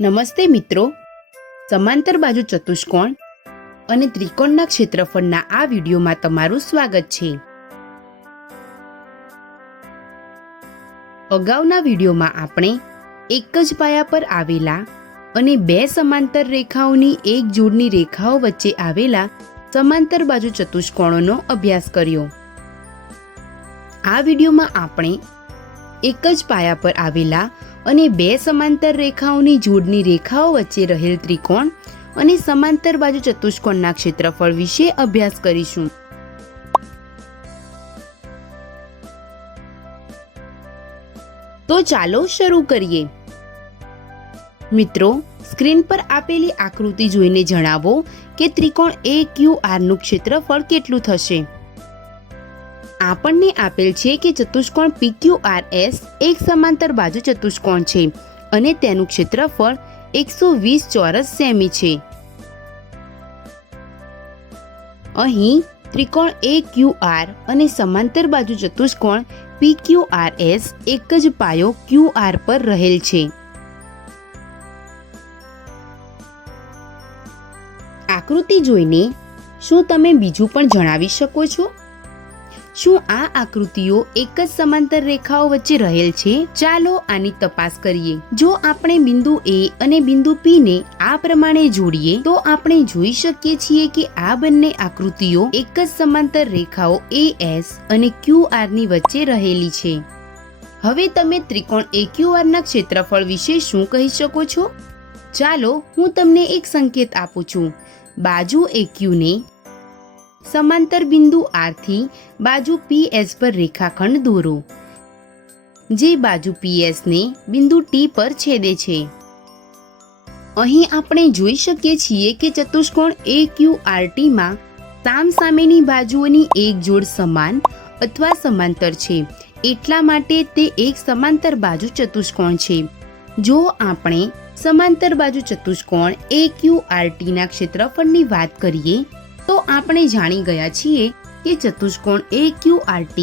નમસ્તે મિત્રો, સમાંતર બાજુ ચતુષ્કોણ અને ત્રિકોણના ક્ષેત્રફળના આ વિડીયોમાં તમારું સ્વાગત છે। અગાઉના વિડીયોમાં આપણે એક જ પાયા પર આવેલા અને બે સમાંતર રેખાઓની એક જોડની રેખાઓ વચ્ચે આવેલા સમાંતર બાજુ ચતુષ્કોણોનો અભ્યાસ કર્યો। આ વિડીયોમાં આપણે એક જ પાયા પર આવેલા અને બે સમાંતર રેખાઓની જોડની રેખાઓ વચ્ચે રહેલ ત્રિકોણ અને સમાંતર બાજુ ચતુષ્કોણના ક્ષેત્રફળ વિશે અભ્યાસ કરીશું। તો ચાલો શરૂ કરીએ। મિત્રો, સ્ક્રીન પર આપેલી આકૃતિ જોઈને જણાવો કે ત્રિકોણ AQR નું ક્ષેત્રફળ કેટલું થશે। આપણને આપેલ છે કે ચતુષ્કોણ PQRS એક સમાંતર બાજુ ચતુષ્કોણ છે અને તેનું ક્ષેત્રફળ 120 ચોરસ સેમી છે। અહીં ત્રિકોણ AQR અને સમાંતર બાજુ ચતુષ્કોણ PQRS એક જ પાયો QR પર રહેલ છે। આકૃતિ જોઈને શું તમે બીજું પણ જણાવી શકો છો? શું આ આકૃતિઓ એક જ સમાંતર રેખાઓ વચ્ચે રહેલ છે? ચાલો આની તપાસ કરીએ। જો આપણે બિંદુ A અને બિંદુ P ને આ પ્રમાણે જોડીએ તો આપણે જોઈ શકીએ છીએ કે આ બંને આકૃતિઓ એક જ સમાંતર રેખાઓ AS અને QR ની વચ્ચે રહેલી છે। હવે તમે ત્રિકોણ AQR ના ક્ષેત્રફળ વિશે શું કહી શકો છો? ચાલો હું તમને એક સંકેત આપું છું। બાજુ AQ ને સમાંતર બિંદુ R થી બાજુ PS પર રેખાખંડ દોરો, જે બાજુ PS ને બિંદુ T પર છેદે છે। અહીં આપણે જોઈ શકીએ છીએ કે ચતુષ્કોણ AQRT માં સામસામેની બાજુઓની એક જોડ સમાન અથવા સમાંતર છે, એટલા માટે તે એક સમાંતર બાજુ ચતુષ્કોણ છે। જો આપણે સમાંતર બાજુ ચતુષ્કોણ AQRT ના ક્ષેત્રફળની વાત કરીએ તો આપણે જાણી ગયા છીએ કે ચતુષ્કોણ AQRT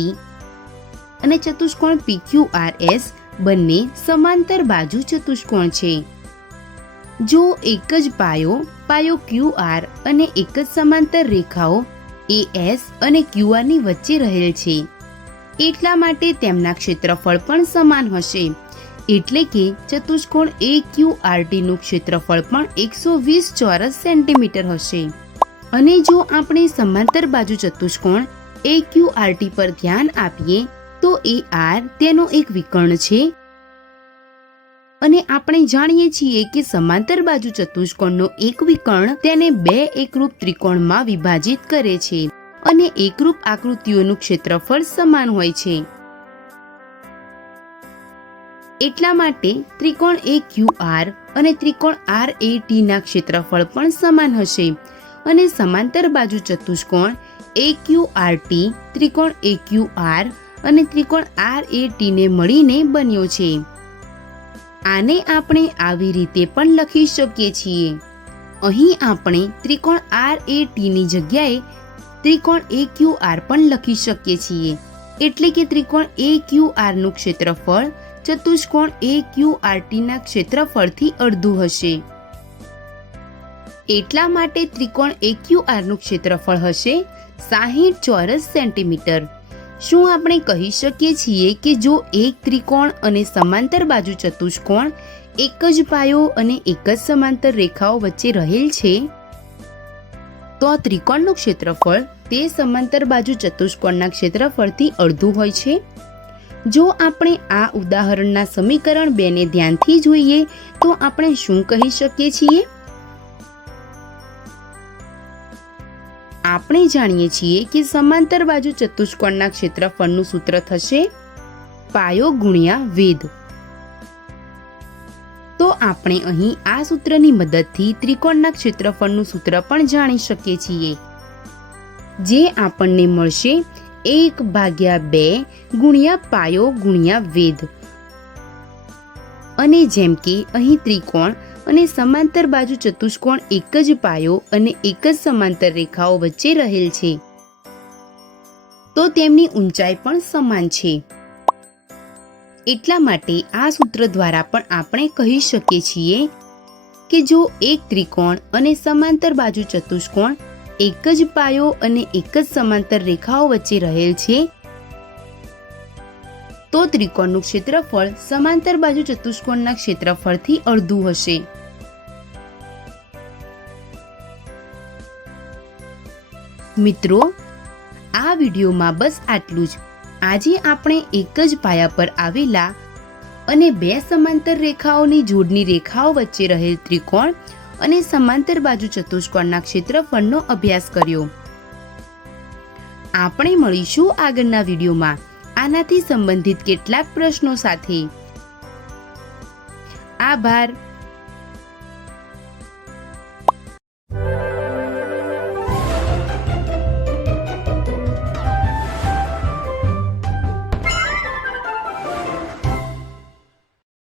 અને ચતુષ્કોણ PQRS બંને સમાંતર બાજુ ચતુષ્કોણ છે। જો એક જ પાયો QR અને એક જ સમાંતર રેખાઓ AS અને QR ની વચ્ચે રહેલ છે, એટલા માટે તેમના ક્ષેત્રફળ પણ સમાન હશે। એટલે કે ચતુષ્કોણ AQRT નું ક્ષેત્રફળ પણ 120 ચોરસ સેન્ટીમીટર હશે। અને જો આપણે સમાંતર બાજુ ચતુષ્કોણ AQRT પર ધ્યાન આપીએ તો AR તેનો એક વિકર્ણ છે અને આપણે જાણીએ છીએ કે સમાંતર બાજુ ચતુષ્કોણનો એક વિકર્ણ તેને બે એકરૂપ ત્રિકોણમાં વિભાજિત કરે છે અને એકરૂપ આકૃતિઓનું ક્ષેત્રફળ સમાન હોય છે। એટલા માટે ત્રિકોણ AQR અને ત્રિકોણ RAT ના ક્ષેત્રફળ પણ સમાન હશે અને સમાંતર બાજુ ચતુષ્કોણ AQRT ત્રિકોણ AQR અને ત્રિકોણ RAT ને મળીને બન્યો છે। આને આપણે આવી રીતે પણ લખી શકીએ છીએ। અહીં આપણે ત્રિકોણ RAT ની જગ્યાએ ત્રિકોણ AQR પણ લખી શકીએ છીએ, એટલે કે ત્રિકોણ AQR નું ક્ષેત્રફળ ચતુષ્કોણ AQRT ના ક્ષેત્રફળથી અડધું હશે। એટલા માટે ત્રિકોણ AQR નું ક્ષેત્રફળ હશે 60 ચોરસ સેન્ટીમીટર। શું આપણે કહી શકીએ છીએ કે જો એક ત્રિકોણ અને સમાંતર બાજુ ચતુષ્કોણ એક જ પાયો અને એક જ સમાંતર રેખાઓ વચ્ચે રહેલ છે તો ત્રિકોણનું ક્ષેત્રફળ તે સમાંતર બાજુ ચતુષ્કોણના ક્ષેત્રફળથી અડધું હોય છે? જો આપણે આ ઉદાહરણના સમીકરણ 2 ને ધ્યાનથી જોઈએ તો આપણે શું કહી શકીએ છીએ? આપણે જાણીએ છીએ કે સમાંતર બાજુ ચતુષ્કોણના ક્ષેત્રફળનું સૂત્ર થશે પાયો ગુણ્યા વેધ। તો આપણે અહીં આ સૂત્રની મદદથી ત્રિકોણના ક્ષેત્રફળનું સૂત્ર પણ જાણી શકીએ છીએ, જે આપણને મળશે 1/2 ગુણ્યા પાયો ગુણ્યા વેધ। અને જેમ કે અહીં ત્રિકોણ અને સમાંતર બાજુ ચતુષ્કોણ એક જ પાયો અને એક જ સમાંતર રેખાઓ વચ્ચે રહેલ છે, તો તેમની ઊંચાઈ પણ સમાન છે। એટલા માટે આ સૂત્ર દ્વારા પણ આપણે કહી શકીએ છીએ કે જો એક ત્રિકોણ અને સમાંતર બાજુ ચતુષ્કોણ એક જ પાયો અને એક જ સમાંતર રેખાઓ વચ્ચે રહેલ છે તો ત્રિકોણનું ક્ષેત્રફળ સમાંતર બાજુ ચતુષ્કોણના ક્ષેત્રફળથી અડધું હશે. મિત્રો, આ વિડીયોમાં બસ આટલું જ. આજે આપણે એક જ પાયા પર આવેલા અને બે સમાંતર રેખાઓની જોડની રેખાઓ વચ્ચે રહેલ ત્રિકોણ અને સમાંતર બાજુ ચતુષ્કોણના ક્ષેત્રફળનો અભ્યાસ કર્યો. આપણે મળીશું આગળના વિડીયોમાં આનાથી સંબંધિત કેટલાક પ્રશ્નો સાથે. આભાર.